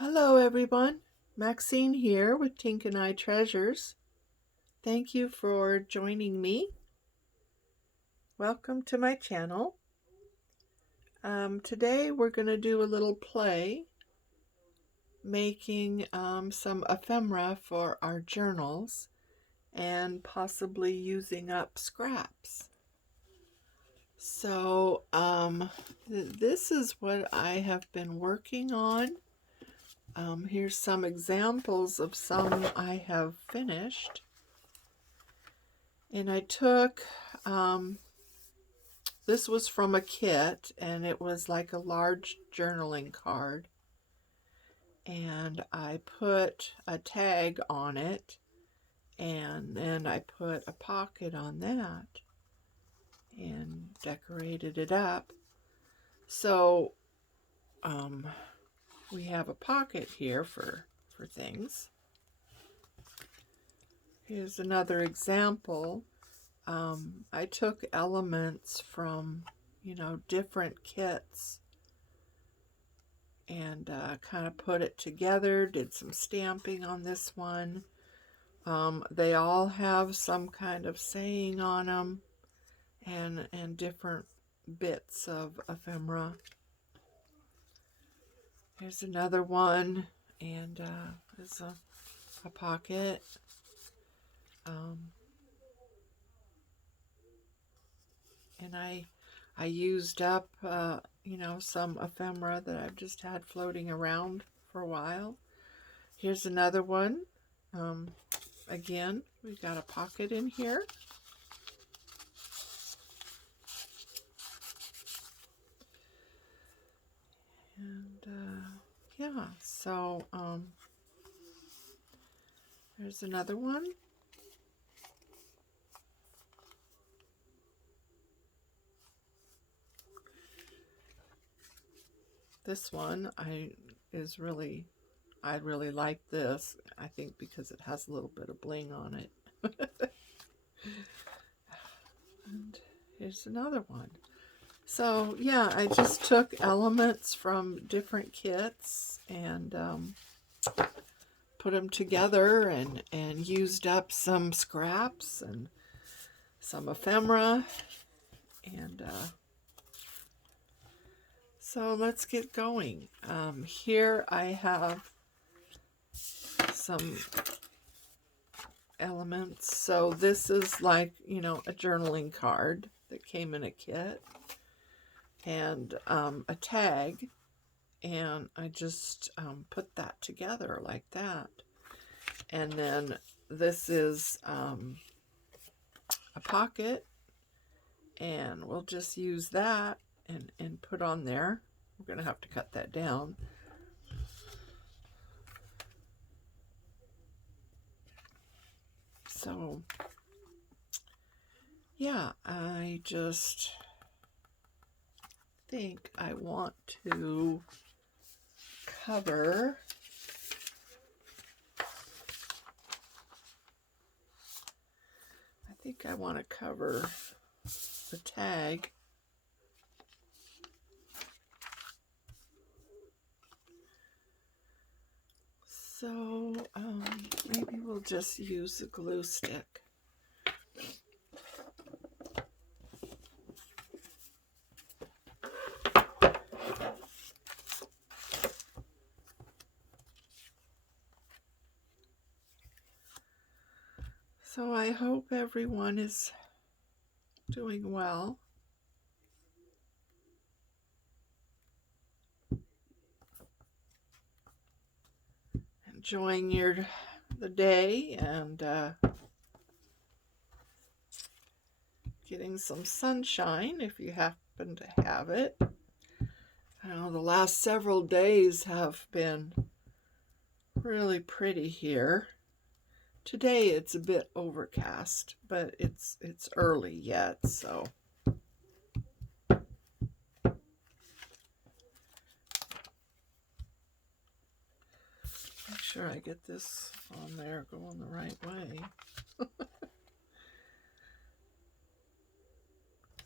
Hello everyone, Maxine here with Tink and I Treasures. Thank you for joining me. Welcome to my channel. Today we're going to do a little play making some ephemera for our journals and possibly using up scraps. So this is what I have been working on. Here's some examples of some I have finished. And I took, this was from a kit, and it was like a large journaling card. And I put a tag on it, and then I put a pocket on that, and decorated it up. So, we have a pocket here for things. Here's another example. I took elements from, different kits and kind of put it together, did some stamping on this one. They all have some kind of saying on them and different bits of ephemera. Here's another one, and there's a pocket. And I used up, some ephemera that I've just had floating around for a while. Here's another one. Again, we've got a pocket in here. And, yeah, so, there's another one. This one I really like this, I think, because it has a little bit of bling on it. And here's another one. So yeah, I just took elements from different kits and put them together and used up some scraps and some ephemera. And so let's get going. Here I have some elements. So this is like, a journaling card that came in a kit, and a tag, and I just put that together like that. And then this is a pocket, and we'll just use that and put on there. We're going to have to cut that down. So yeah, I just think I want to cover the tag. So maybe we'll just use a glue stick. So I hope everyone is doing well. Enjoying the day and getting some sunshine if you happen to have it. I know the last several days have been really pretty here. Today it's a bit overcast, but it's early yet, so make sure I get this on there going the right way.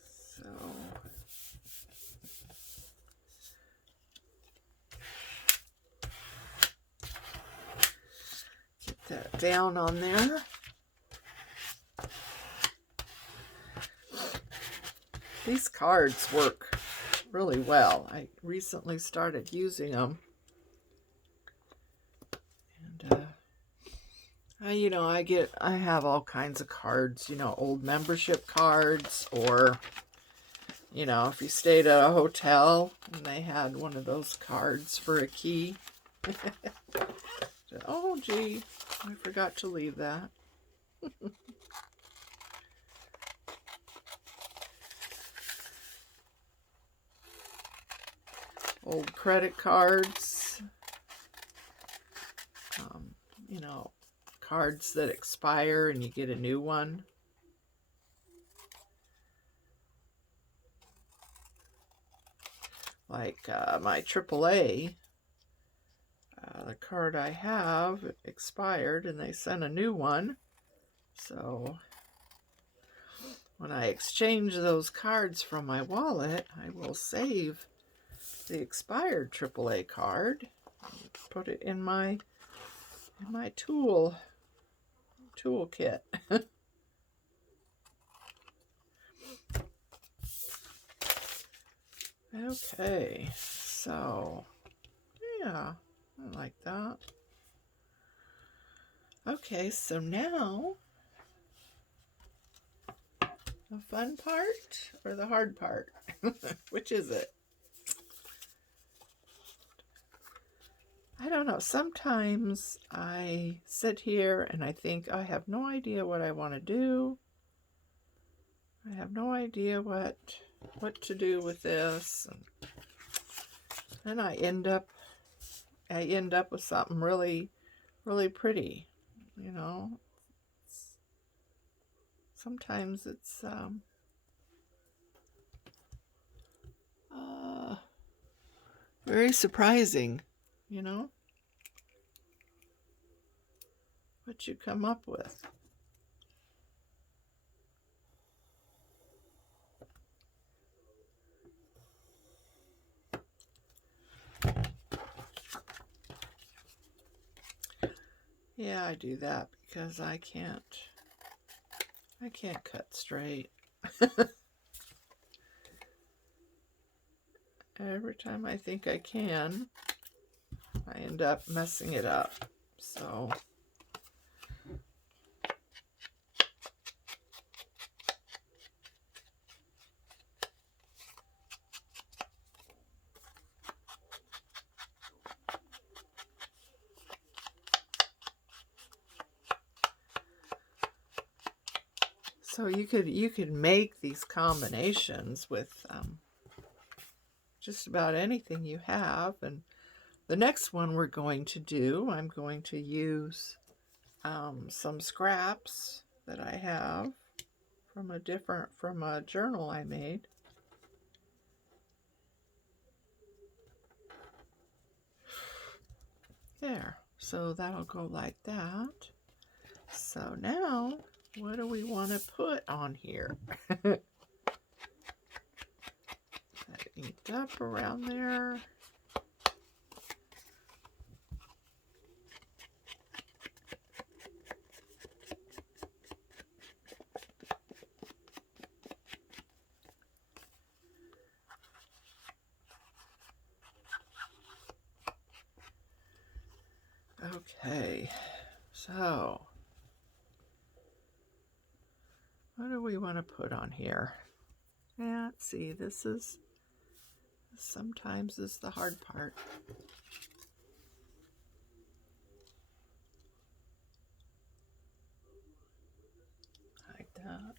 So down on there. These cards work really well. I recently started using them. And, I have all kinds of cards, old membership cards, or, if you stayed at a hotel and they had one of those cards for a key. Oh, gee, I forgot to leave that. Old credit cards, cards that expire and you get a new one. Like my AAA, the card I have expired and they sent a new one. So when I exchange those cards from my wallet, I will save the expired AAA card, put it in my toolkit. Okay, so yeah, I like that. Okay, so now the fun part or the hard part? Which is it? I don't know. Sometimes I sit here and I think I have no idea what I want to do. I have no idea what to do with this. And I end up with something really, really pretty. Sometimes it's very surprising, what you come up with. Yeah, I do that because I can't cut straight. Every time I think I can, I end up messing it up. So you could make these combinations with just about anything you have. And the next one we're going to do, I'm going to use some scraps that I have from a journal I made. There, so that'll go like that. So now, what do we want to put on here? That inked up around there. Okay, so what do we want to put on here? Yeah, let's see, sometimes is the hard part. Like that.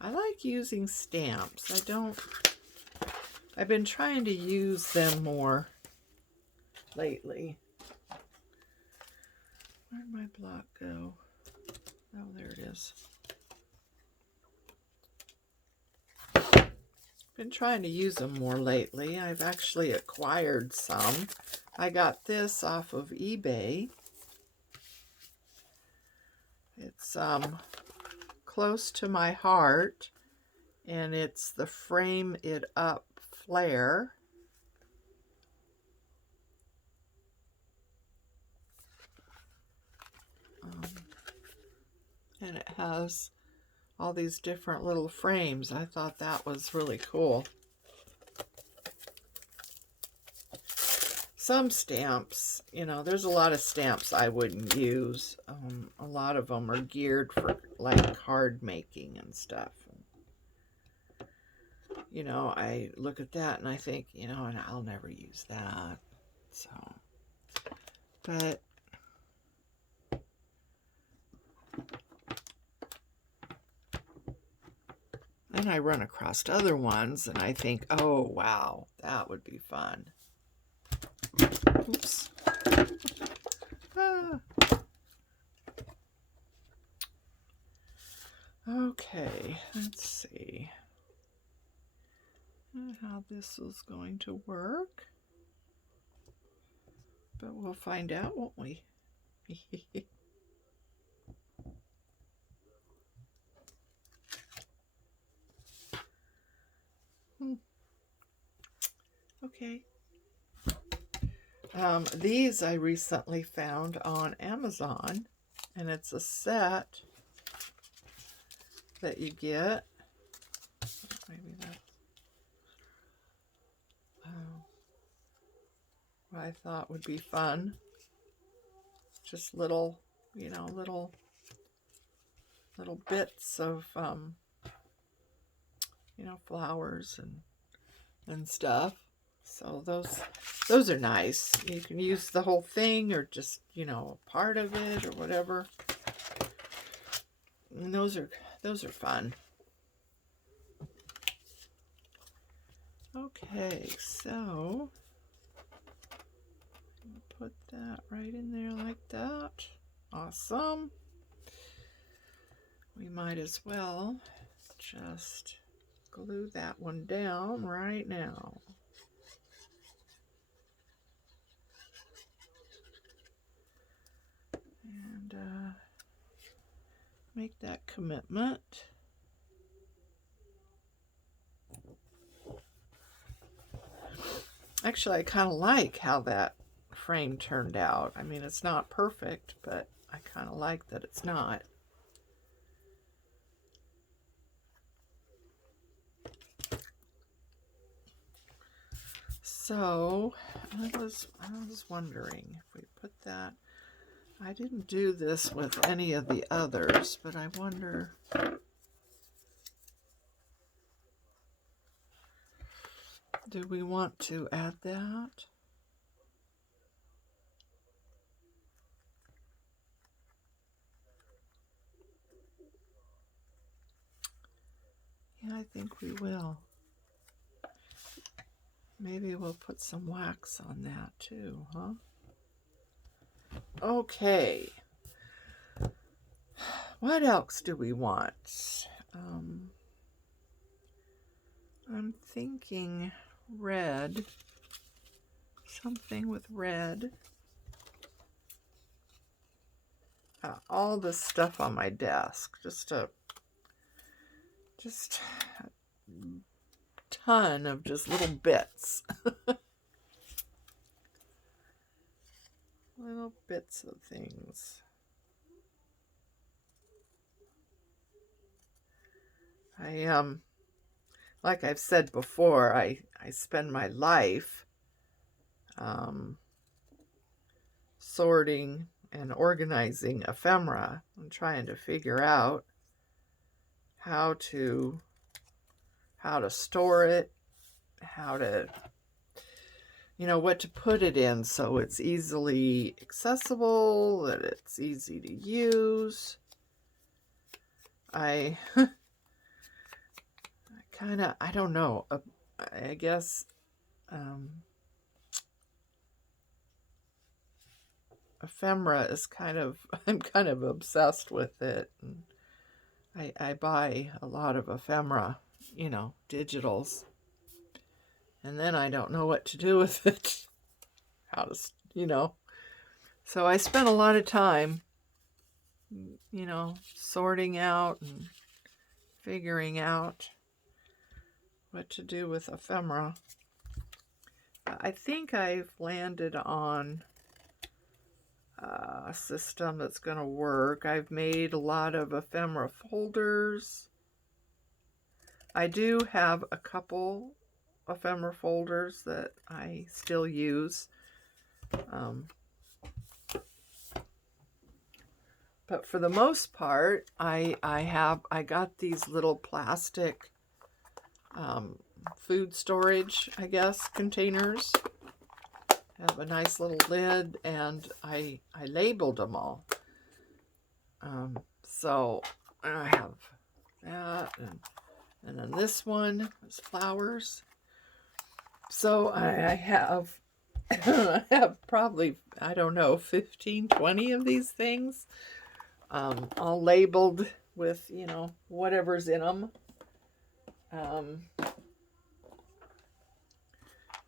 I like using stamps. I've been trying to use them more lately. Where'd my block go? Oh, there it is. Been trying to use them more lately. I've actually acquired some. I got this off of eBay. It's close to my heart, and it's the Frame It Up flare. And it has all these different little frames. I thought that was really cool. Some stamps, you know, there's a lot of stamps I wouldn't use. A lot of them are geared for like card making and stuff. You know, I look at that and I think, you know, and I'll never use that. So, but then I run across other ones and I think, oh, wow, that would be fun. Oops. Ah. Okay, let's see how this is going to work. But we'll find out, won't we? Okay. These I recently found on Amazon, and it's a set that you get. Maybe that's what I thought would be fun. Just little, you know, little bits of, you know, flowers and stuff. So those are nice. You can use the whole thing or just, you know, a part of it or whatever. And those are fun. Okay, so put that right in there like that. Awesome. We might as well just glue that one down right now. And make that commitment. Actually, I kind of like how that frame turned out. I mean, it's not perfect, but I kind of like that it's not. So, I was wondering if we put that. I didn't do this with any of the others, but I wonder. Do we want to add that? Yeah, I think we will. Maybe we'll put some wax on that too, huh? Okay. What else do we want? I'm thinking red. Something with red. All this stuff on my desk. Just a ton of just little bits. Little bits of things. Like I've said before, I spend my life sorting and organizing ephemera. I'm trying to figure out how to store it, how to, you know, what to put it in so it's easily accessible, that it's easy to use. I don't know. I guess ephemera is I'm kind of obsessed with it. And I buy a lot of ephemera, you know, digitals. And then I don't know what to do with it. How to, you know. So I spent a lot of time, you know, sorting out and figuring out what to do with ephemera. I think I've landed on system that's going to work. I've made a lot of ephemera folders. I do have a couple ephemera folders that I still use. But for the most part, I got these little plastic food storage, I guess, containers. Have a nice little lid, and I labeled them all. So I have that, and then this one is flowers. So I have I have probably, I don't know, 15, 20 of these things, all labeled with, you know, whatever's in them.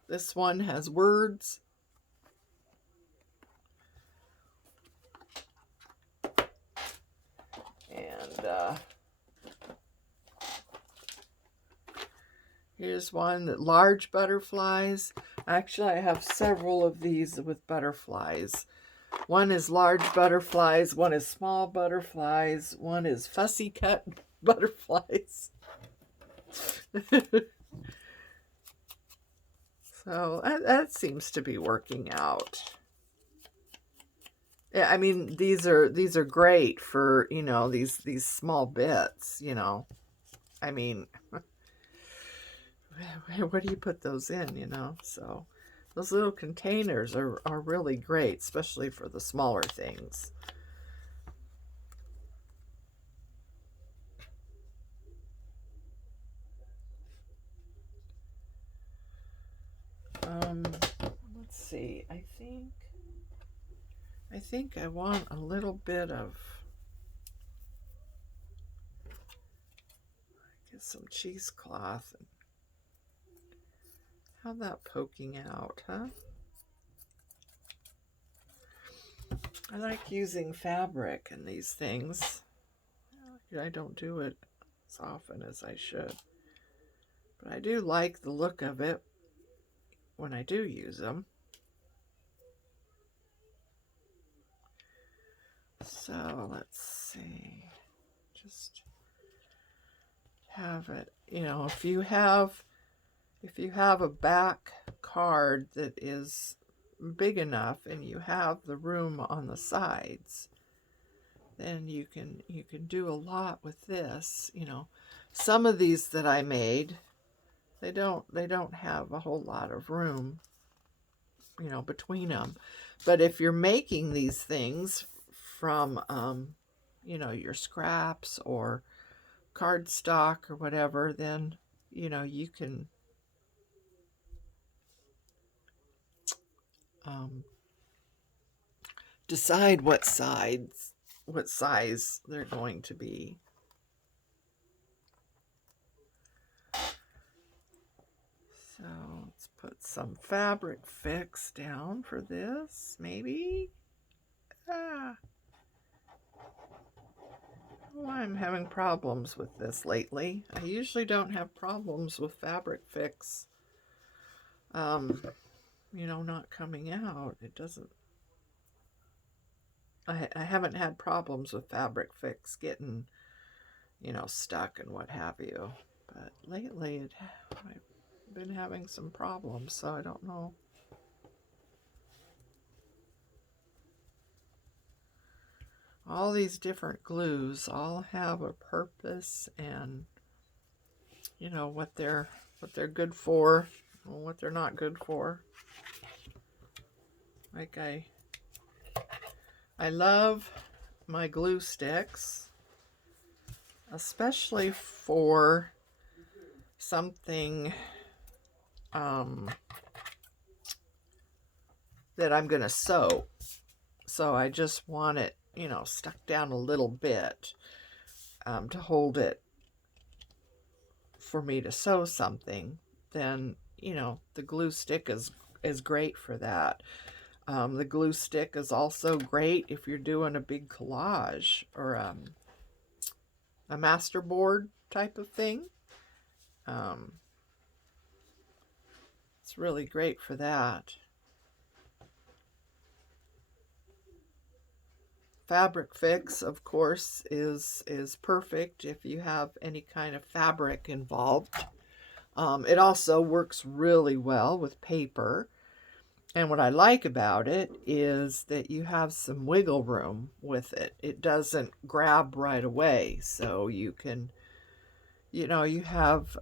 This one has words. And here's one that large butterflies. Actually, I have several of these with butterflies. One is large butterflies, one is small butterflies, one is fussy cut butterflies. So that seems to be working out. Yeah, I mean, these are great for, you know, these small bits, you know. I mean, where do you put those in, you know? So those little containers are really great, especially for the smaller things. Let's see. I think I want a little bit of, get some cheesecloth and have that poking out, huh? I like using fabric in these things. I don't do it as often as I should, but I do like the look of it when I do use them. So let's see, just have it, you know, if you have a back card that is big enough and you have the room on the sides, then you can do a lot with this, you know. Some of these that I made, they don't have a whole lot of room, you know, between them. But if you're making these things from you know, your scraps or cardstock or whatever, then, you know, you can decide what size they're going to be. So let's put some fabric fix down for this, maybe. Oh, I'm having problems with this lately. I usually don't have problems with fabric fix, you know, not coming out. It doesn't, I haven't had problems with fabric fix getting, you know, stuck and what have you. But lately I've been having some problems, so I don't know. All these different glues all have a purpose, and you know what they're good for and what they're not good for. Like I love my glue sticks, especially for something that I'm going to sew. So I just want it, you know, stuck down a little bit to hold it for me to sew something. Then, you know, the glue stick is great for that. The glue stick is also great if you're doing a big collage or a masterboard type of thing. It's really great for that. fabric fix, of course, is perfect if you have any kind of fabric involved. It also works really well with paper. And what I like about it is that you have some wiggle room with it. It doesn't grab right away, so you can, you have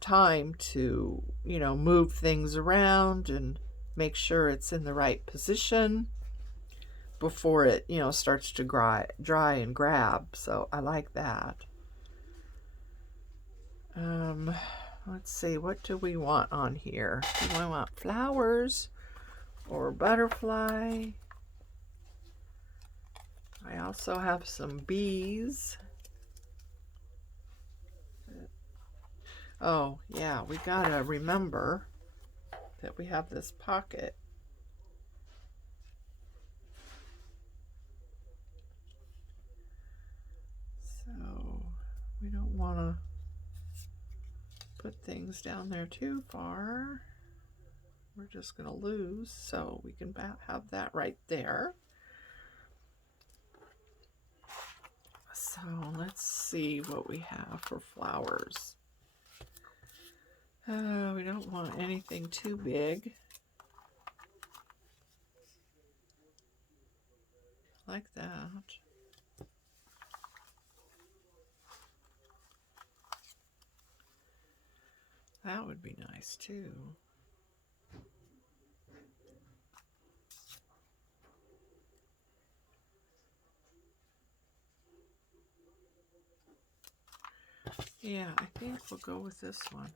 time to, move things around and make sure it's in the right position before it, starts to dry and grab. So I like that. Let's see, what do we want on here? Do we want flowers or butterfly? I also have some bees. Oh, yeah, we gotta remember that we have this pocket. So we don't want to put things down there too far. We're just going to lose, so we can have that right there. So let's see what we have for flowers. We don't want anything too big. Like that. That would be nice too. Yeah, I think we'll go with this one.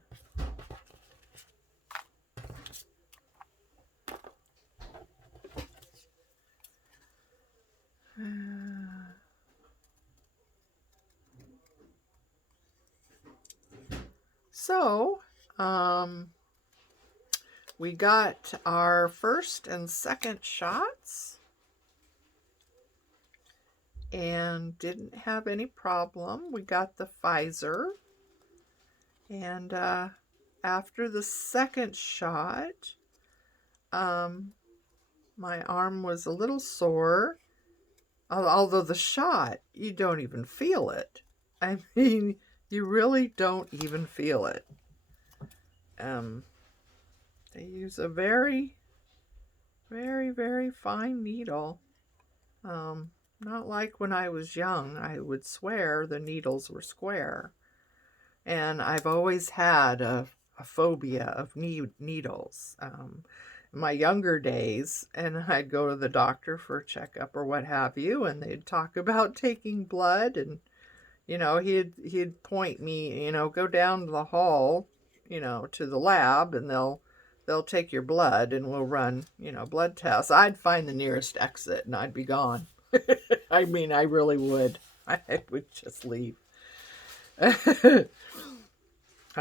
So, we got our first and second shots and didn't have any problem. We got the Pfizer, and after the second shot, my arm was a little sore, although the shot, you don't even feel it. I mean, you really don't even feel it. They use a very, very, very fine needle. Not like when I was young. I would swear the needles were square. And I've always had a phobia of needles. In my younger days, and I'd go to the doctor for a checkup or what have you, and they'd talk about taking blood, and he'd point me, go down to the hall, to the lab, and they'll take your blood and we'll run, blood tests. I'd find the nearest exit and I'd be gone. I mean, I really would. I would just leave. I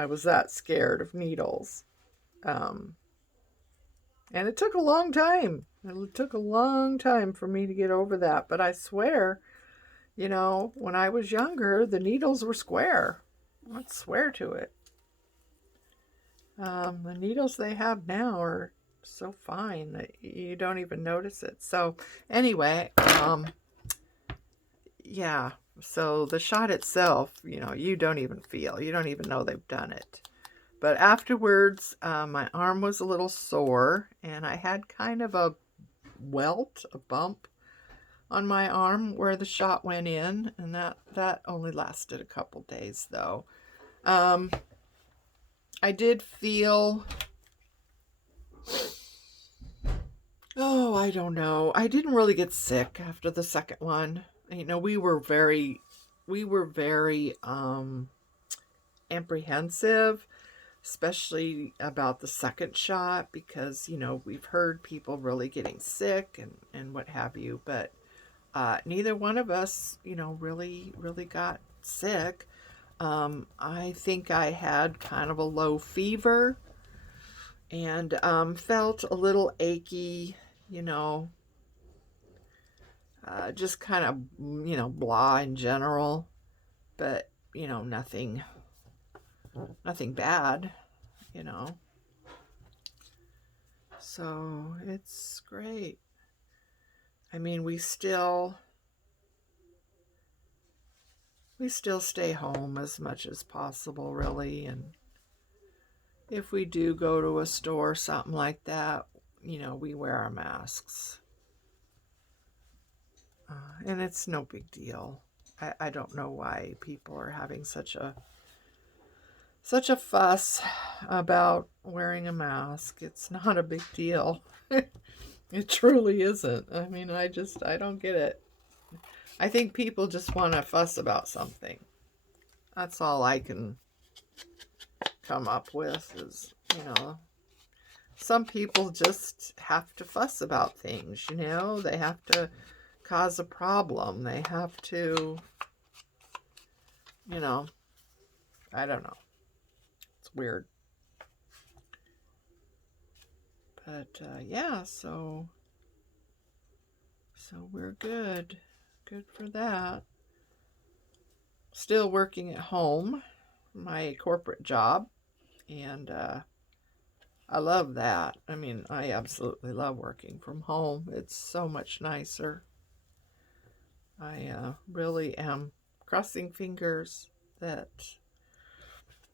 was that scared of needles. And it took a long time. It took a long time for me to get over that. But I swear, when I was younger, the needles were square. I'd swear to it. The needles they have now are so fine that you don't even notice it. So anyway, yeah, so the shot itself, you don't even feel. You don't even know they've done it. But afterwards, my arm was a little sore, and I had kind of a welt, a bump on my arm where the shot went in, and that only lasted a couple days, though. I did feel, I don't know. I didn't really get sick after the second one. We were very apprehensive, especially about the second shot, because, we've heard people really getting sick and what have you, but neither one of us, really got sick. I think I had kind of a low fever and felt a little achy, just kind of, blah in general, but, nothing bad, So it's great. I mean, we still we still stay home as much as possible, really. And if we do go to a store or something like that, you know, we wear our masks. And it's no big deal. I don't know why people are having such a fuss about wearing a mask. It's not a big deal. It truly isn't. I mean, I don't get it. I think people just want to fuss about something. That's all I can come up with is, you know, some people just have to fuss about things, you know. They have to cause a problem. They have to, you know, I don't know. It's weird. But yeah, so we're good. Good for that. Still working at home, my corporate job, and I love that. I mean, I absolutely love working from home. It's so much nicer. I really am crossing fingers that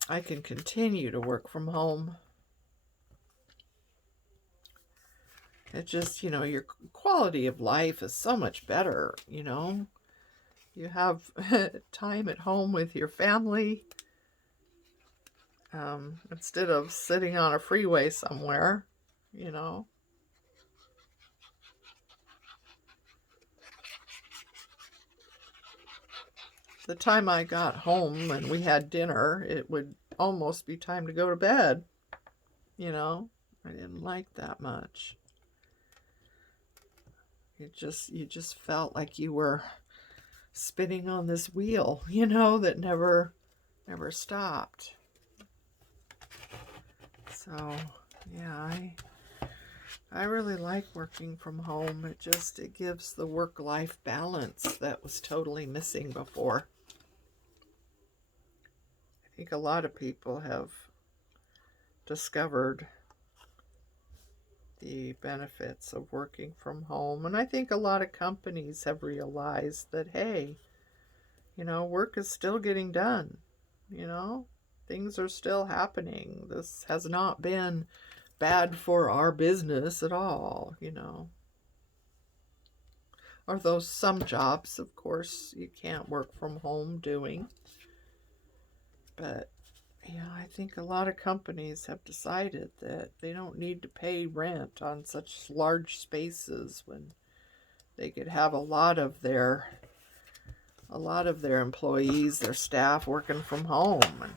I can continue to work from home. It just, you know, your quality of life is so much better, you know. You have time at home with your family instead of sitting on a freeway somewhere, you know. The time I got home and we had dinner, it would almost be time to go to bed, you know. I didn't like that much. You just felt like you were spinning on this wheel, you know, that never stopped. So, yeah, I really like working from home. It gives the work-life balance that was totally missing before. I think a lot of people have discovered the benefits of working from home. And I think a lot of companies have realized that, hey, you know, work is still getting done. You know, things are still happening. This has not been bad for our business at all, you know. Although some jobs, of course, you can't work from home doing. But yeah, I think a lot of companies have decided that they don't need to pay rent on such large spaces when they could have a lot of their employees, their staff working from home, and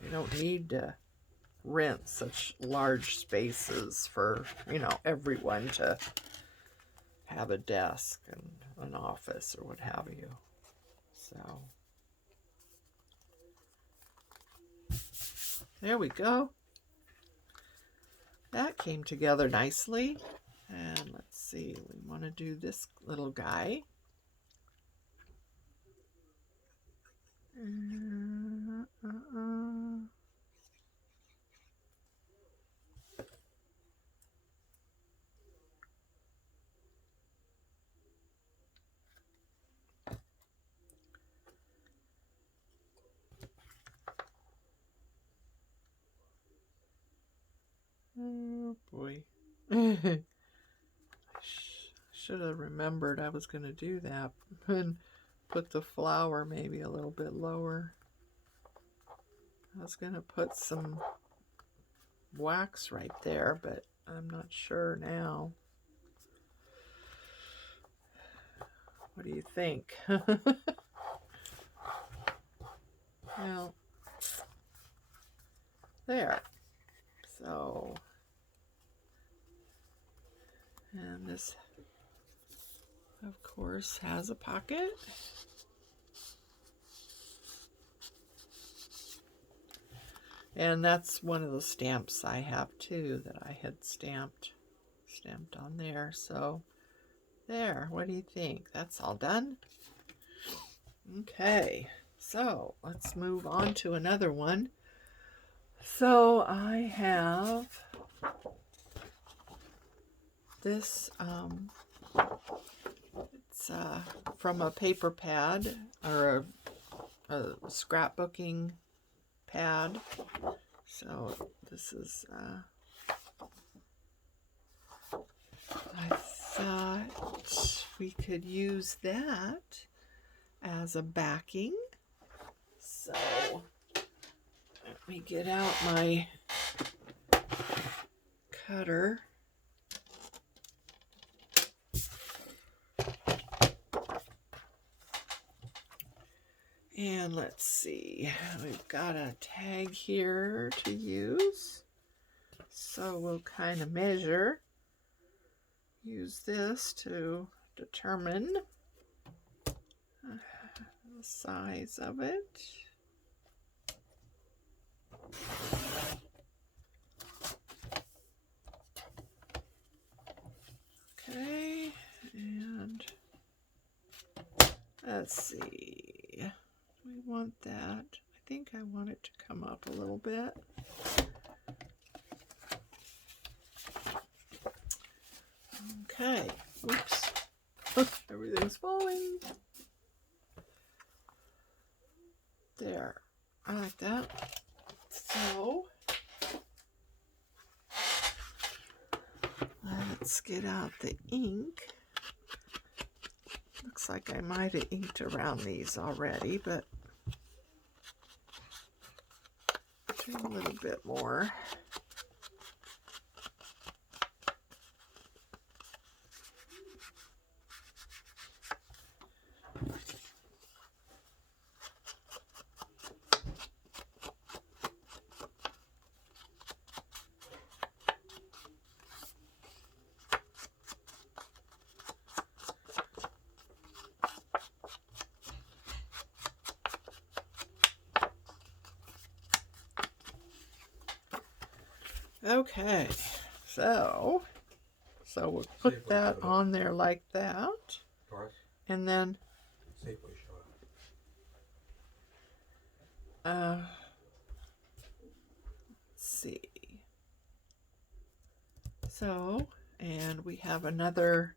they don't need to rent such large spaces for, you know, everyone to have a desk and an office or what have you. So there we go. That came together nicely. And let's see, we want to do this little guy. Oh boy. Should have remembered I was going to do that and put the flower maybe a little bit lower. I was going to put some wax right there, but I'm not sure now. What do you think? Well, there. So, and this, of course, has a pocket. And that's one of the stamps I have too that I had stamped on there. So there, what do you think? That's all done? Okay, so let's move on to another one. So I have this, it's from a paper pad or a scrapbooking pad. So this is, I thought we could use that as a backing. So let me get out my cutter. And let's see, we've got a tag here to use. So we'll kind of use this to determine the size of it. Okay, and let's see. We want that. I think I want it to come up a little bit. Okay. Oops. Everything's falling. There. I like that. So let's get out the ink. Looks like I might have inked around these already, but do a little bit more. Okay, so we'll put that on there like that, and then let's see. So, and we have another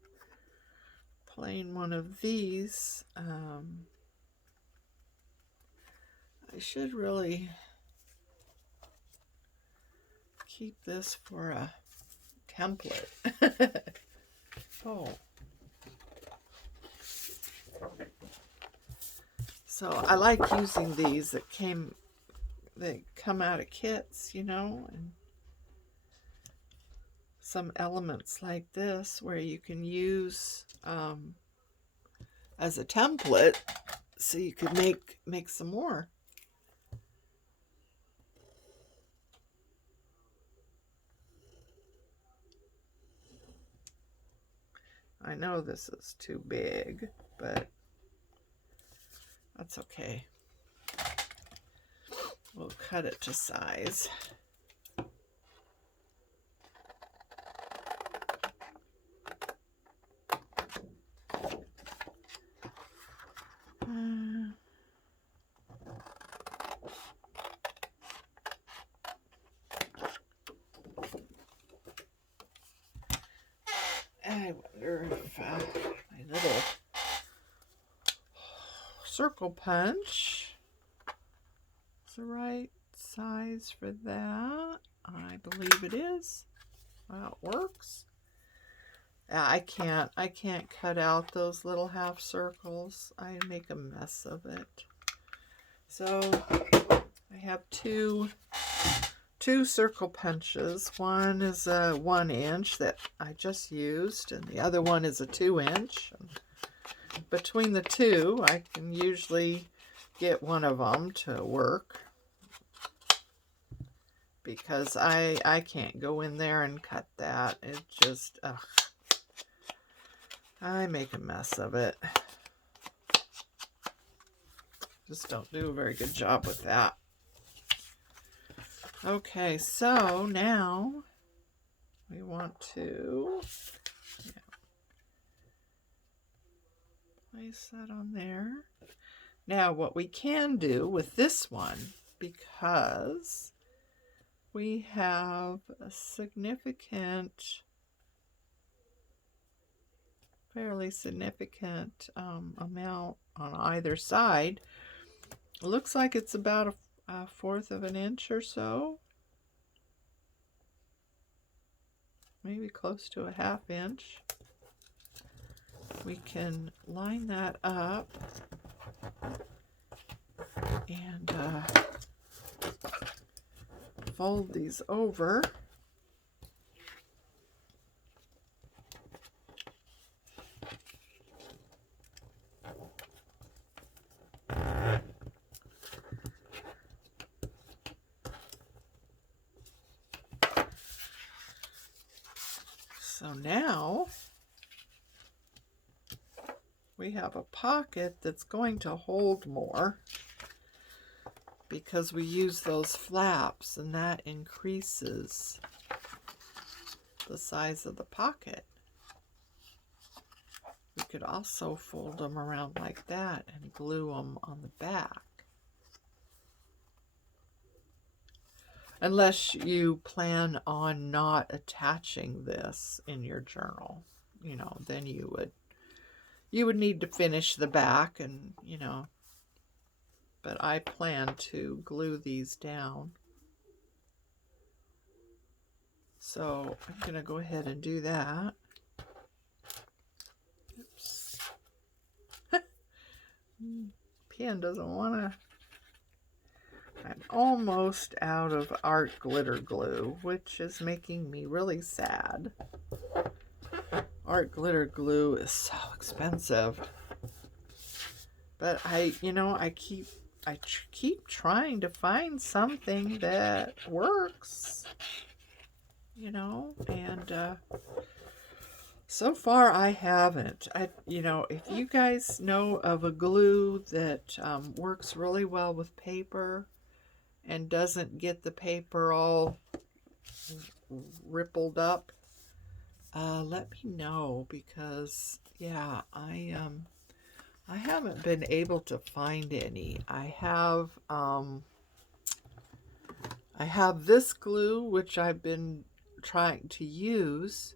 plain one of these. I should really keep this for a template. Oh. So I like using these that come out of kits, you know, and some elements like this where you can use as a template, so you could make some more. I know this is too big, but that's okay. We'll cut it to size. I wonder if my little circle punch is the right size for that. I believe it is. That works. I can't cut out those little half circles. I make a mess of it. So I have two circle punches. One is a 1 inch that I just used, and the other one is a 2 inch. Between the two, I can usually get one of them to work, because I can't go in there and cut that. It just, I make a mess of it. Just don't do a very good job with that. Okay, so now we want to place that on there. Now what we can do with this one, because we have a fairly significant amount on either side, It looks like it's about a fourth of an inch or so. Maybe close to a half inch. We can line that up and fold these over. So now we have a pocket that's going to hold more because we use those flaps, and that increases the size of the pocket. We could also fold them around like that and glue them on the back. Unless you plan on not attaching this in your journal, you know, then you would need to finish the back, and you know, but I plan to glue these down. So I'm going to go ahead and do that. Oops. Pen doesn't want to. I'm almost out of art glitter glue, which is making me really sad. Art glitter glue is so expensive. But I keep trying to find something that works, you know, and so far I haven't. If you guys know of a glue that works really well with paper and doesn't get the paper all rippled up, let me know, because yeah, I haven't been able to find any. I have this glue, which I've been trying to use.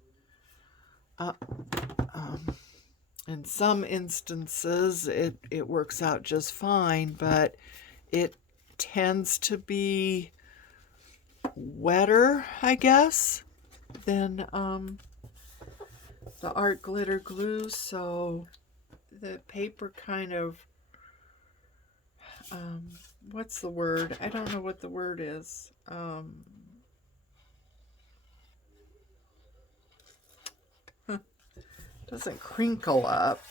In some instances, it works out just fine, but it tends to be wetter, I guess, than the art glitter glue. So the paper kind of, what's the word? I don't know what the word is. Doesn't crinkle up,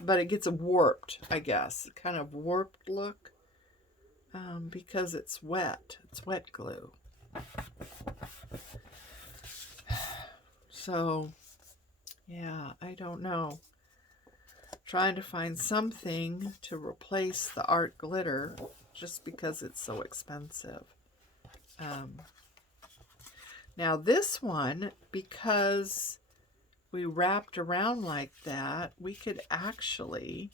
but it gets warped, I guess. Kind of warped look, because it's wet. It's wet glue. So, yeah, I don't know. Trying to find something to replace the art glitter just because it's so expensive. Now this one, because we wrapped around like that, we could actually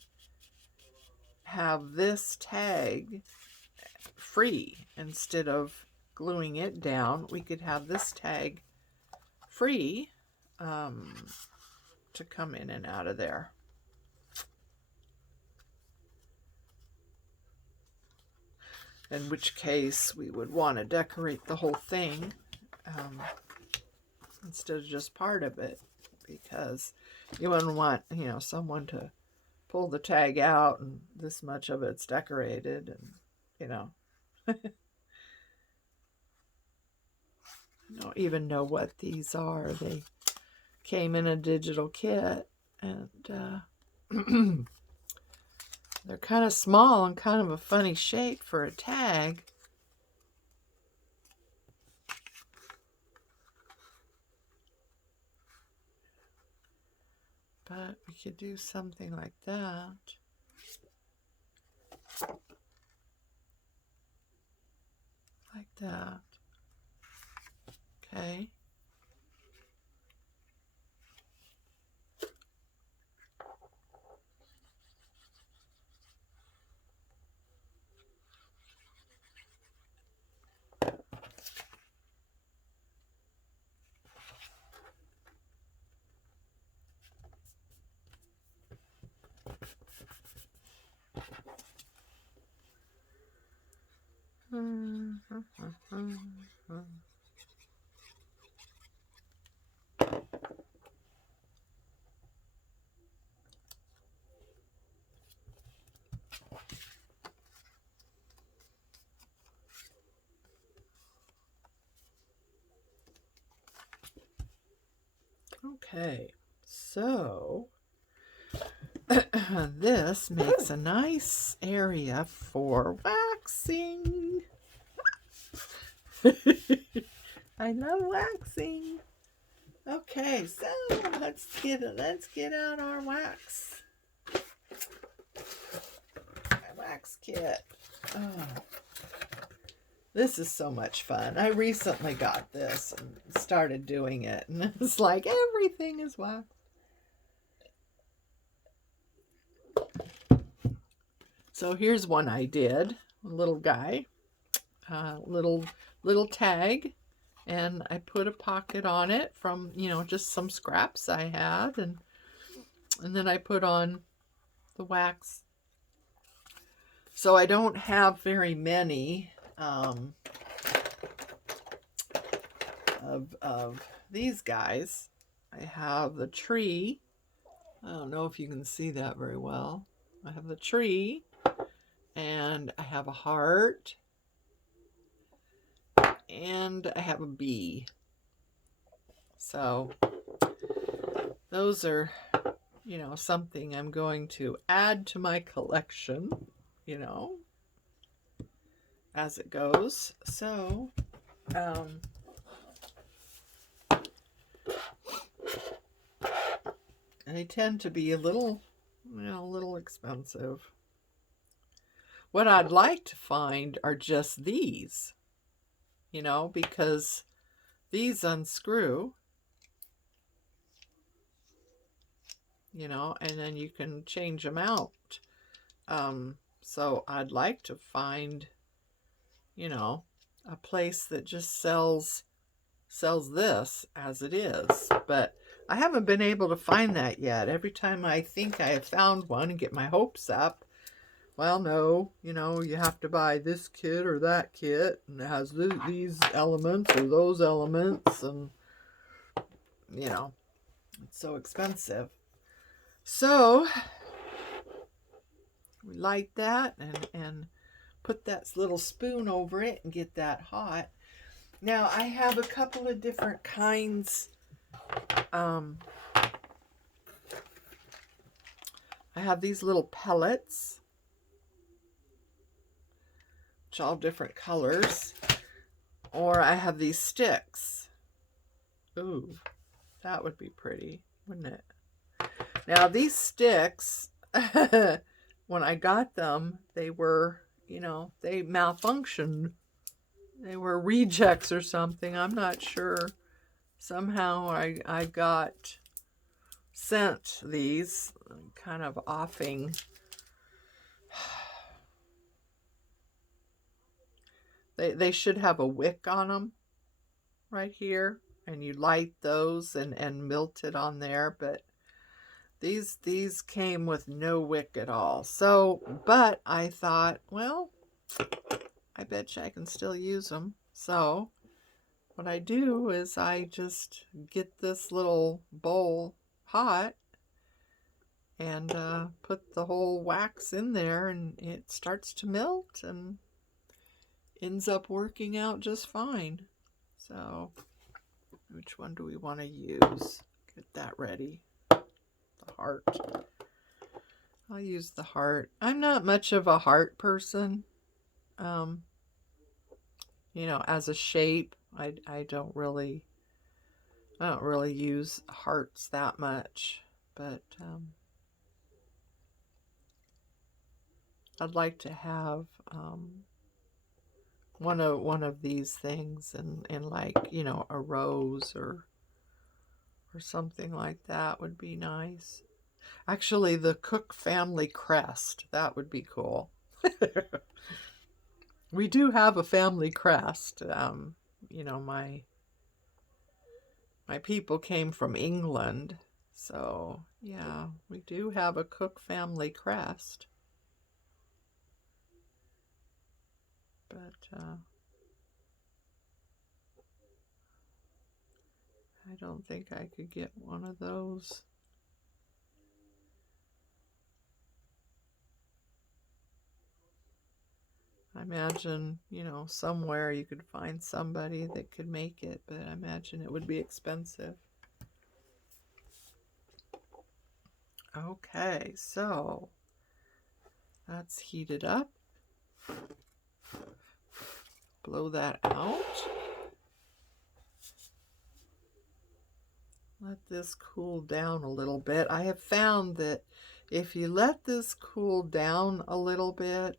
have this tag free. Instead of gluing it down, we could have this tag free to come in and out of there. In which case we would want to decorate the whole thing instead of just part of it, because you wouldn't want, someone to pull the tag out and this much of it's decorated, and I don't even know what these are. They came in a digital kit, and they're kind of small and kind of a funny shape for a tag. But we could do something like that. Like that. Okay. Okay, so this makes a nice area for waxing. I love waxing. Okay, so let's get out our wax. My wax kit. Oh, this is so much fun. I recently got this and started doing it, and it's like everything is wax. So here's one I did. A little guy, little tag, and I put a pocket on it from, just some scraps I had, and then I put on the wax. So I don't have very many of these guys. I have the tree. I don't know if you can see that very well. I have the tree, and I have a heart, and I have a bee. So those are, something I'm going to add to my collection, as it goes. So, they tend to be a little expensive. What I'd like to find are just these, because these unscrew, and then you can change them out. So I'd like to find, a place that just sells this as it is, but I haven't been able to find that yet. Every time I think I have found one and get my hopes up, well, no, you have to buy this kit or that kit, and it has these elements or those elements, and, it's so expensive. So, we light that and put that little spoon over it and get that hot. Now, I have a couple of different kinds. I have these little pellets, which are all different colors. Or I have these sticks. Ooh, that would be pretty, wouldn't it? Now, these sticks, when I got them, they were, they malfunctioned. They were rejects or something. I'm not sure. Somehow I got sent these, kind of offing. They should have a wick on them right here, and you light those and melt it on there, but these came with no wick at all. So, but I thought, well, I bet you I can still use them. So what I do is I just get this little bowl hot and put the whole wax in there, and it starts to melt and ends up working out just fine. So which one do we want to use? Get that ready. The heart. I'll use the heart. I'm not much of a heart person. As a shape, I don't really use hearts that much, but I'd like to have one of these things in like, a rose or something like that would be nice. Actually, the Cook family crest, that would be cool. We do have a family crest. My people came from England, so yeah, we do have a Cook family crest. but I don't think I could get one of those. I imagine, you know, somewhere you could find somebody that could make it, but I imagine it would be expensive. Okay, so that's heated up. Blow that out. Let this cool down a little bit. I have found that if you let this cool down a little bit,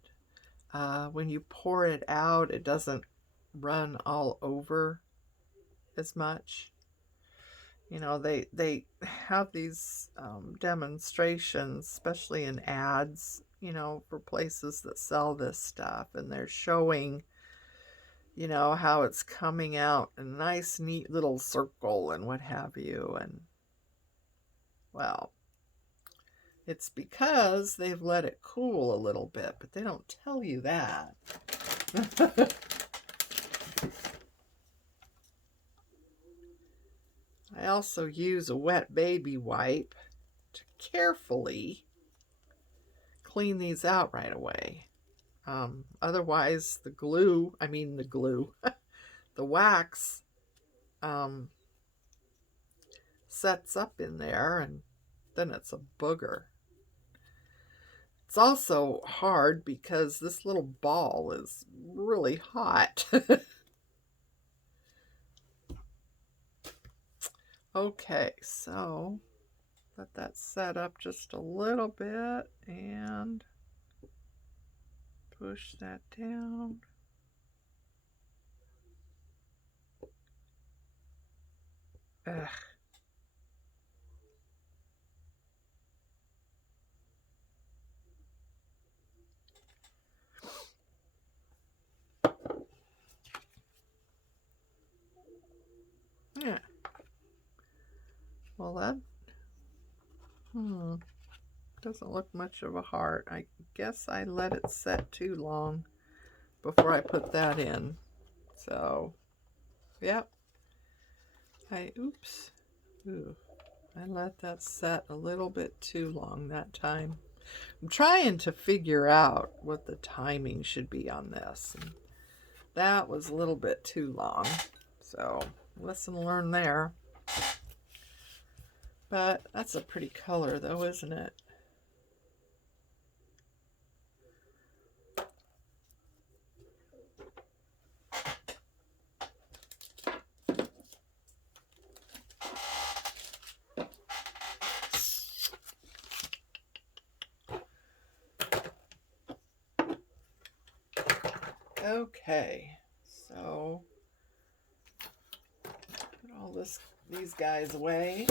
when you pour it out, it doesn't run all over as much. You know, they have these demonstrations, especially in ads, you know, for places that sell this stuff, and they're showing, you know, how it's coming out in a nice, neat little circle and what have you. And, well, it's because they've let it cool a little bit, but they don't tell you that. I also use a wet baby wipe to carefully clean these out right away. Otherwise, the wax sets up in there, and then it's a booger. It's also hard because this little ball is really hot. Okay, so let that set up just a little bit and push that down. Ugh. Yeah. Well, that doesn't look much of a heart. I guess I let it set too long before I put that in. So, yep. I let that set a little bit too long that time. I'm trying to figure out what the timing should be on this. And that was a little bit too long. So, lesson learned there. But that's a pretty color though, isn't it? Okay, so put all these guys away.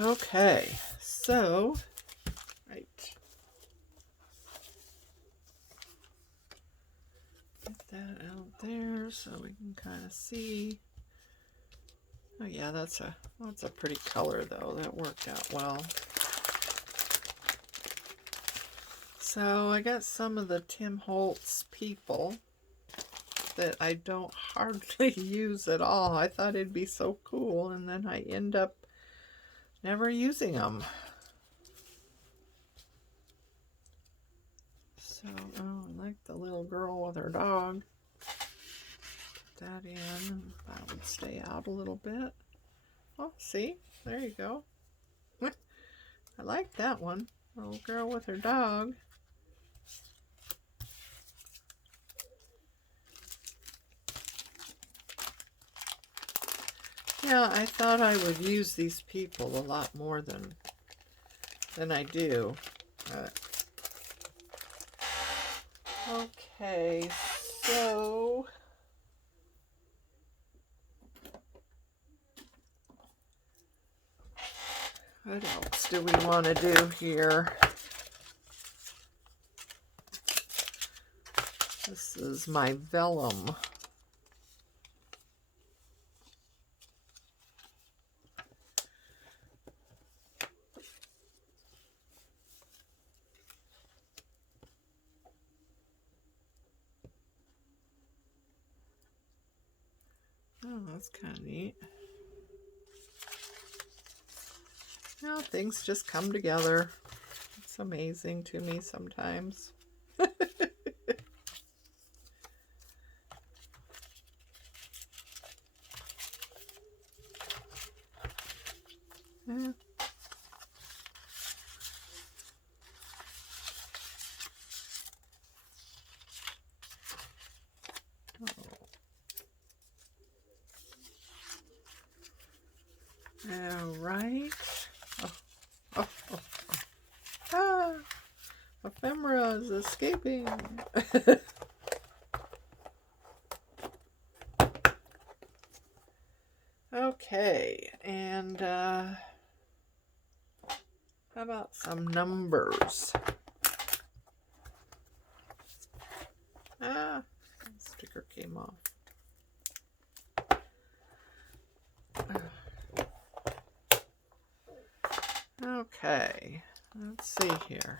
Okay, so, right. Get that out there so we can kind of see. Oh yeah, that's a pretty color though. That worked out well. So I got some of the Tim Holtz people that I don't hardly use at all. I thought it'd be so cool, and then I end up never using them. So, oh, I like the little girl with her dog. Put that in. That would stay out a little bit. Oh, see? There you go. I like that one. Little girl with her dog. Yeah, I thought I would use these people a lot more than I do. Okay, so what else do we want to do here? This is my vellum. Oh, that's kind of neat. Well, things just come together. It's amazing to me sometimes. Yeah. All right. Oh, oh, oh, oh. Ah, ephemera is escaping. Okay, and how about some numbers? Ah, the sticker came off. Okay, let's see here.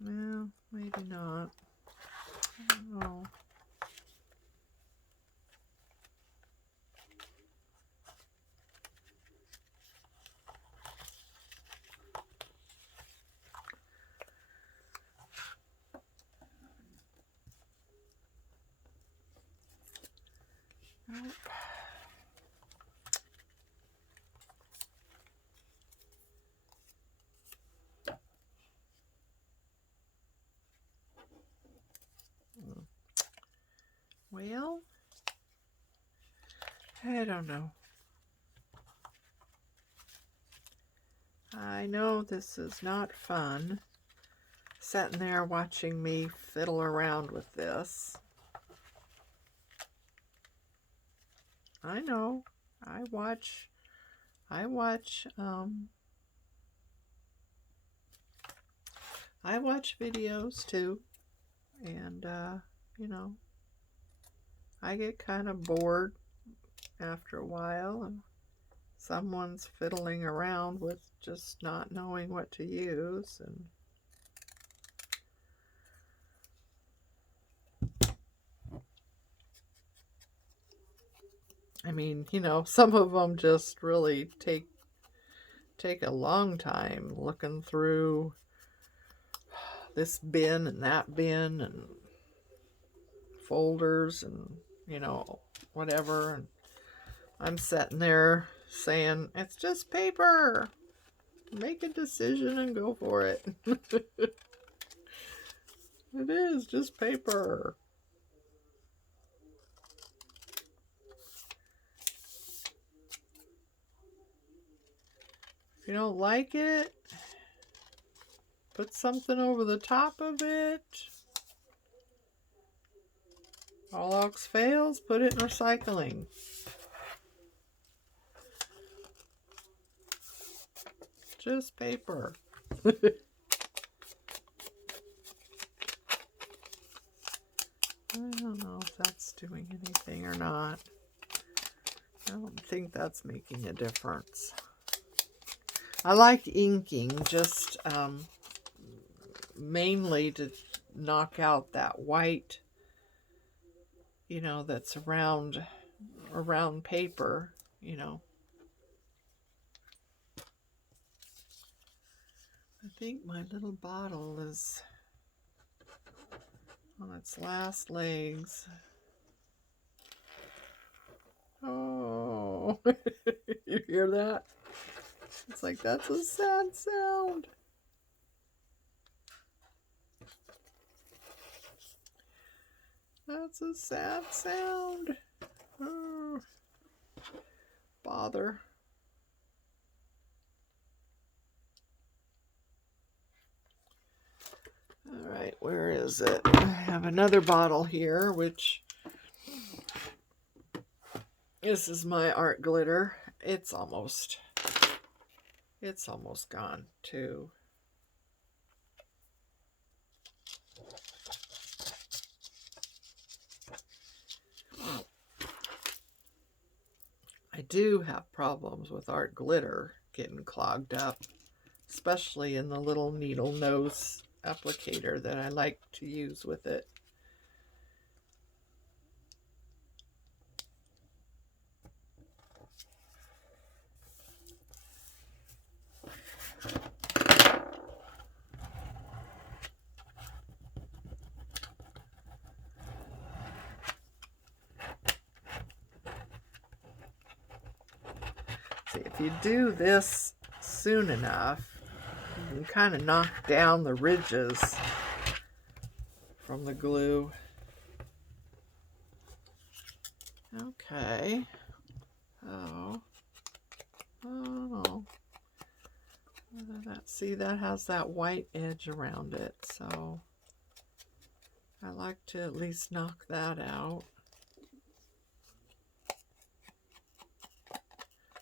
Well, maybe not. I don't know. Nope. Well, I don't know. I know this is not fun, sitting there watching me fiddle around with this. I know. I watch videos too, and you know, I get kind of bored after a while, and someone's fiddling around with just not knowing what to use, and I mean, you know, some of them just really take a long time looking through this bin and that bin and folders and, you know, whatever. And I'm sitting there saying, it's just paper. Make a decision and go for it. It is just paper. If you don't like it, put something over the top of it. All else fails, put it in recycling. Just paper. I don't know if that's doing anything or not. I don't think that's making a difference. I like inking just mainly to knock out that white, you know, that's around paper, you know. I think my little bottle is on its last legs. Oh, you hear that? It's like, that's a sad sound. That's a sad sound. Oh, bother. All right, where is it? I have another bottle here, which this is my art glitter. It's almost gone too. I do have problems with art glitter getting clogged up, especially in the little needle nose applicator that I like to use with it. See, if you do this soon enough, you can kind of knock down the ridges from the glue. Okay. Oh. See, that has that white edge around it, so I like to at least knock that out.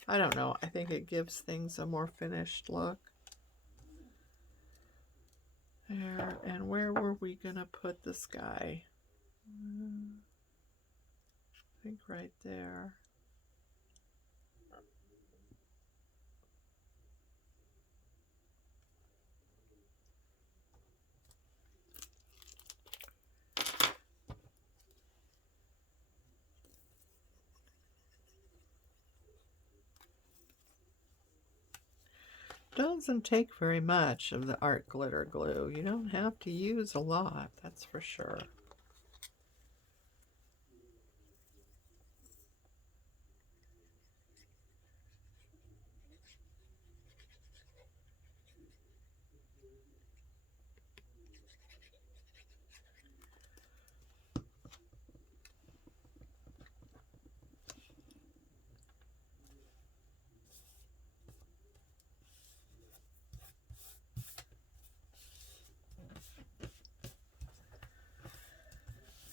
I don't know. I think it gives things a more finished look. There, and where were we gonna put this guy? I think right there. Doesn't take very much of the art glitter glue. You don't have to use a lot, that's for sure.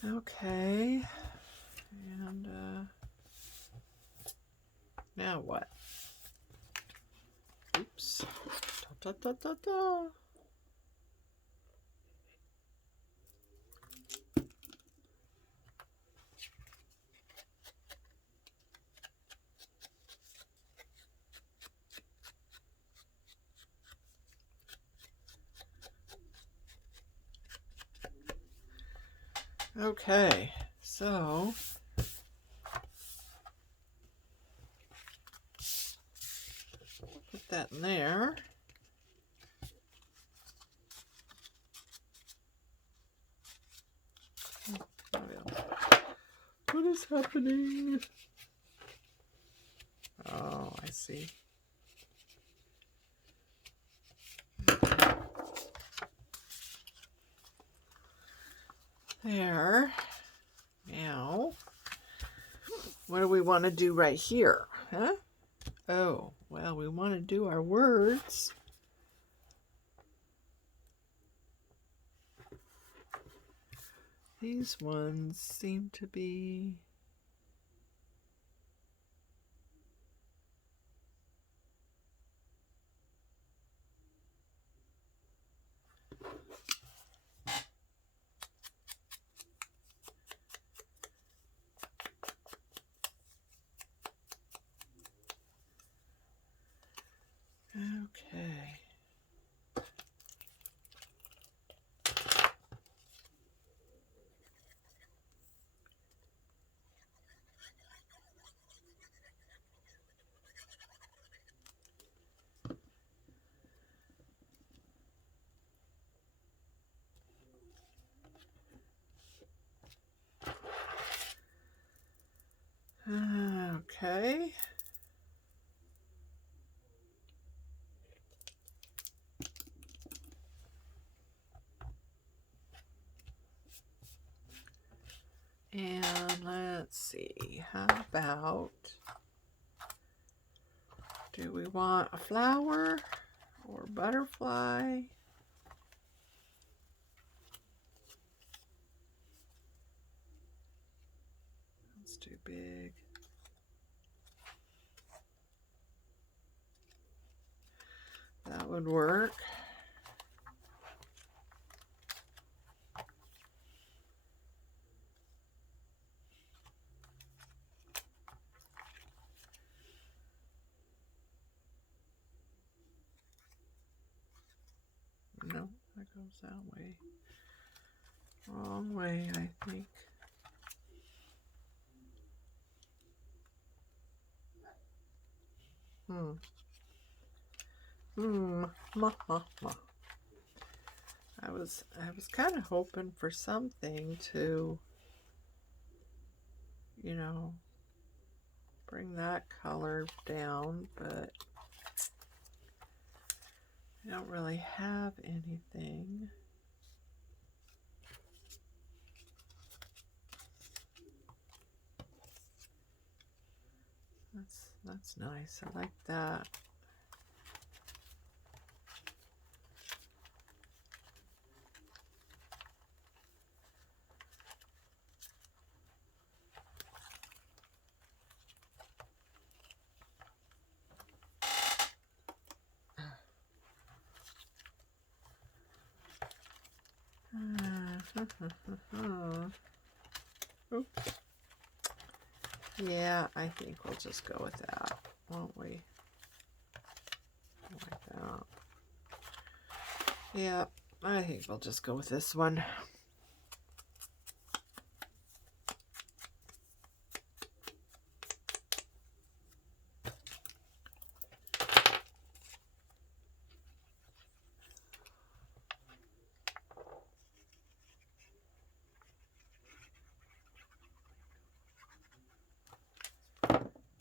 Okay, and now what? Oops. Da, da, da, da, da. Okay, so put that in there. What is happening? Oh, I see. There. Now, what do we want to do right here? Huh? Oh, well, we want to do our words. These ones seem to be... Okay. Okay. And let's see, how about, do we want a flower or butterfly? too big. That would work. No, that goes that way. Wrong way, I think. Ma, ma, ma. I was kind of hoping for something to, you know, bring that color down, but I don't really have anything. That's nice. I like that. Oops. Yeah, I think we'll just go with that, won't we? Like that. Yeah, I think we'll just go with this one.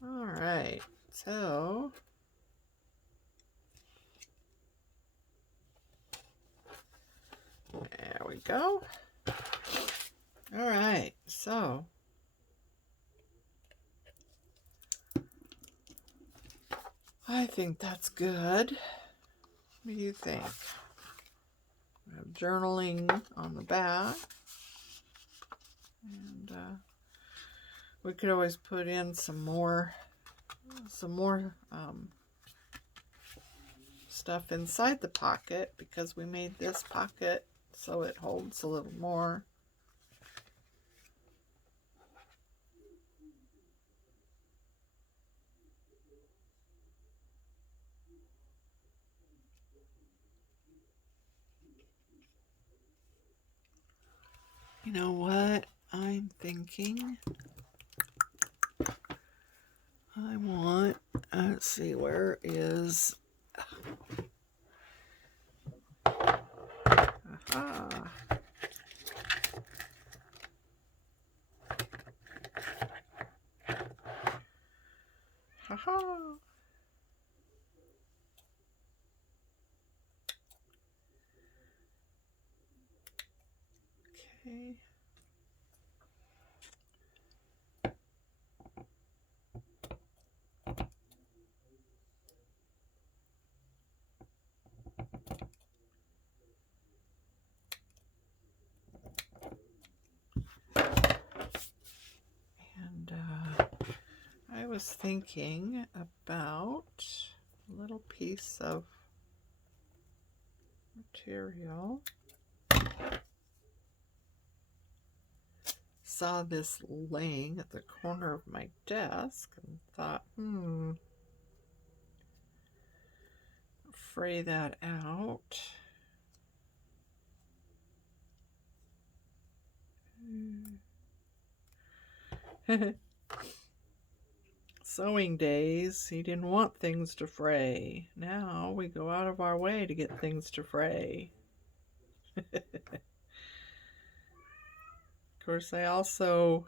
All right, so there we go. All right, so I think that's good. What do you think? We have journaling on the back, and we could always put in some more stuff inside the pocket, because we made this pocket so it holds a little more. You know what I'm thinking? I want, let's see, where is, aha. Haha. Okay. And I was thinking about a little piece of material. Saw this laying at the corner of my desk and thought, fray that out. Sewing days, he didn't want things to fray. Now we go out of our way to get things to fray. Of course, I also,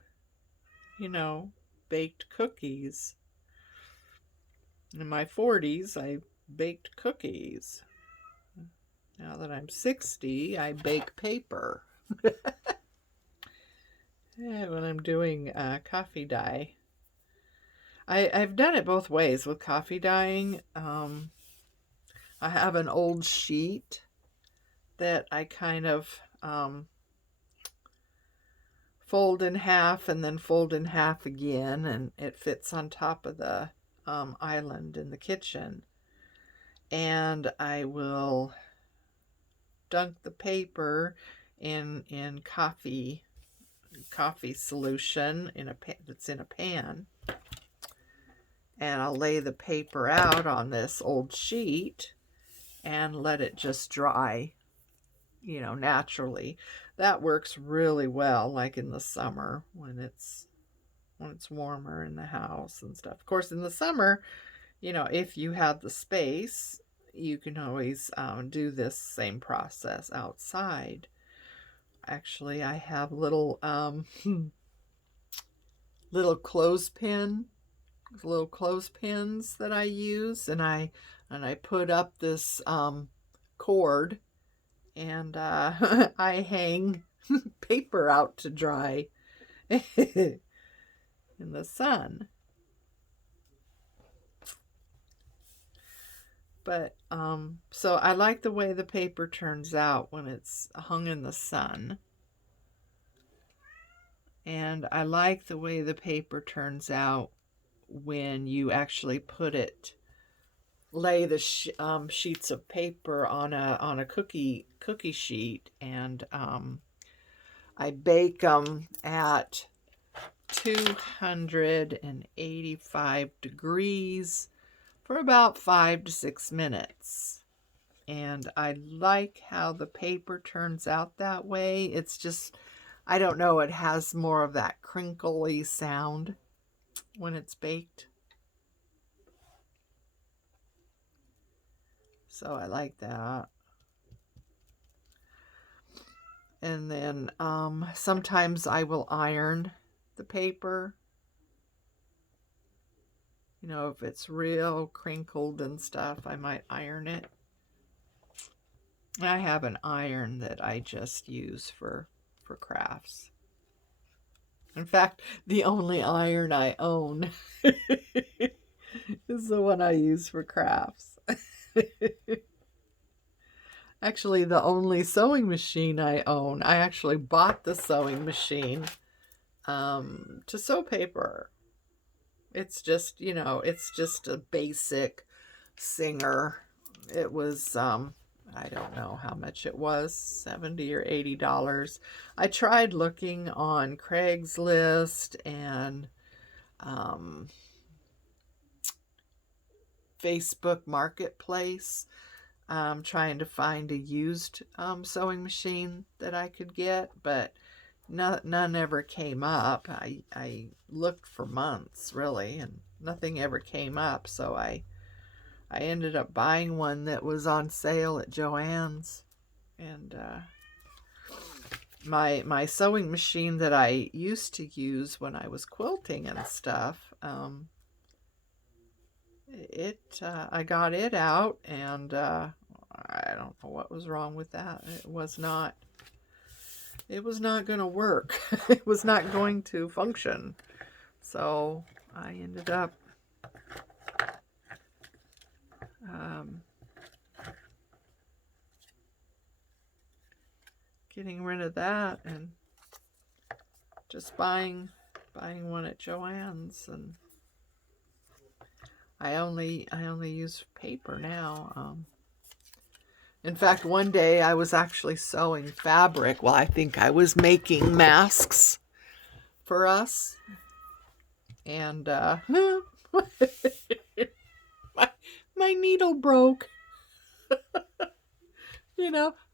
you know, baked cookies. In my 40s, I baked cookies. Now that I'm 60, I bake paper. Yeah, when I'm doing coffee dye. I've done it both ways with coffee dyeing. I have an old sheet that I kind of fold in half and then fold in half again, and it fits on top of the island in the kitchen. And I will dunk the paper in coffee solution that's in a pan, and I'll lay the paper out on this old sheet and let it just dry, naturally. That works really well, like in the summer when it's warmer in the house and stuff. Of course, in the summer, if you have the space, you can always do this same process outside. Actually, I have little clothespins that I use, and I put up this cord, and I hang paper out to dry in the sun. But so I like the way the paper turns out when it's hung in the sun. And I like the way the paper turns out when you actually lay the sheets of paper on a cookie sheet, and I bake them at 285 degrees for about 5 to 6 minutes. And I like how the paper turns out that way. It's just, I don't know, it has more of that crinkly sound when it's baked. So I like that. And then sometimes I will iron the paper. If it's real crinkled and stuff, I might iron it. I have an iron that I just use for crafts. In fact, the only iron I own is the one I use for crafts. Actually, the only sewing machine I own, I actually bought the sewing machine to sew paper. It's just, it's just a basic Singer. It was, I don't know how much it was, $70 or $80. I tried looking on Craigslist and Facebook Marketplace, trying to find a used sewing machine that I could get, but none ever came up. I looked for months, really, and nothing ever came up, so I ended up buying one that was on sale at Joann's. And my sewing machine that I used to use when I was quilting and stuff, I got it out, and I don't know what was wrong with that. It was not going to work. It was not going to function. So I ended up getting rid of that and just buying one at Joann's. And I only use paper now. In fact, one day I was actually sewing fabric. Well, I think I was making masks for us. And my needle broke.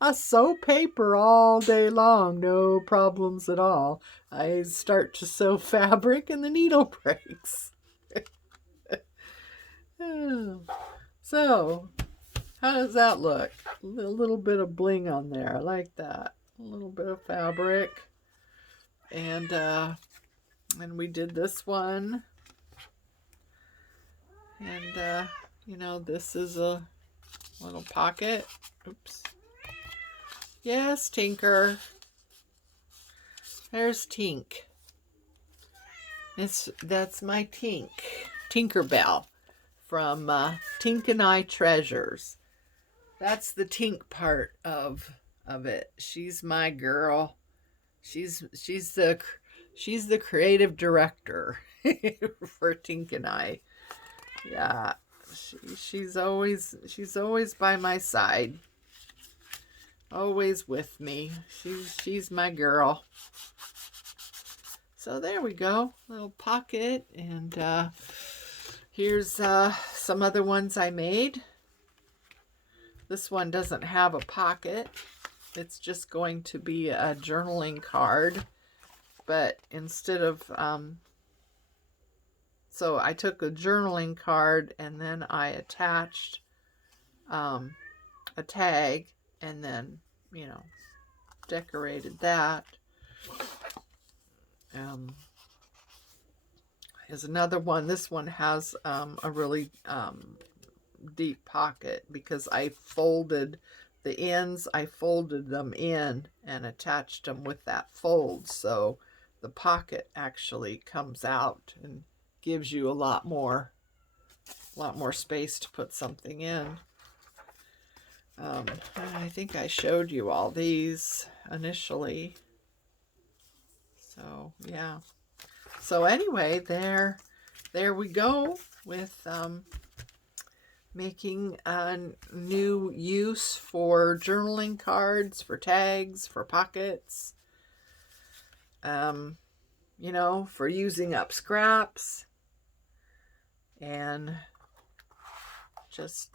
I sew paper all day long, no problems at all. I start to sew fabric and the needle breaks. So, how does that look? A little bit of bling on there. I like that. A little bit of fabric. And we did this one. And, this is a little pocket. Oops. Yes, Tinker. There's Tink. That's my Tinkerbell from Tink and I Treasures. That's the Tink part of it. She's my girl. She's the she's the creative director for Tink and I. Yeah, she's always by my side, always with me. She's my girl. So there we go, little pocket, and here's some other ones I made. This one doesn't have a pocket. It's just going to be a journaling card, but instead of so I took a journaling card and then I attached a tag and then, you know, decorated that. Here's another one. This one has a really deep pocket because I folded the ends. I folded them in and attached them with that fold, so the pocket actually comes out and gives you a lot more space to put something in. I think I showed you all these initially. So yeah. So anyway, there we go with making a new use for journaling cards, for tags, for pockets, you know, for using up scraps, and just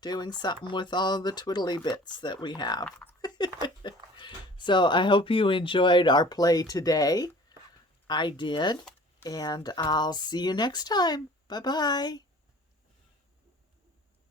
doing something with all the twiddly bits that we have. So I hope you enjoyed our play today. I did, and I'll see you next time. Bye-bye.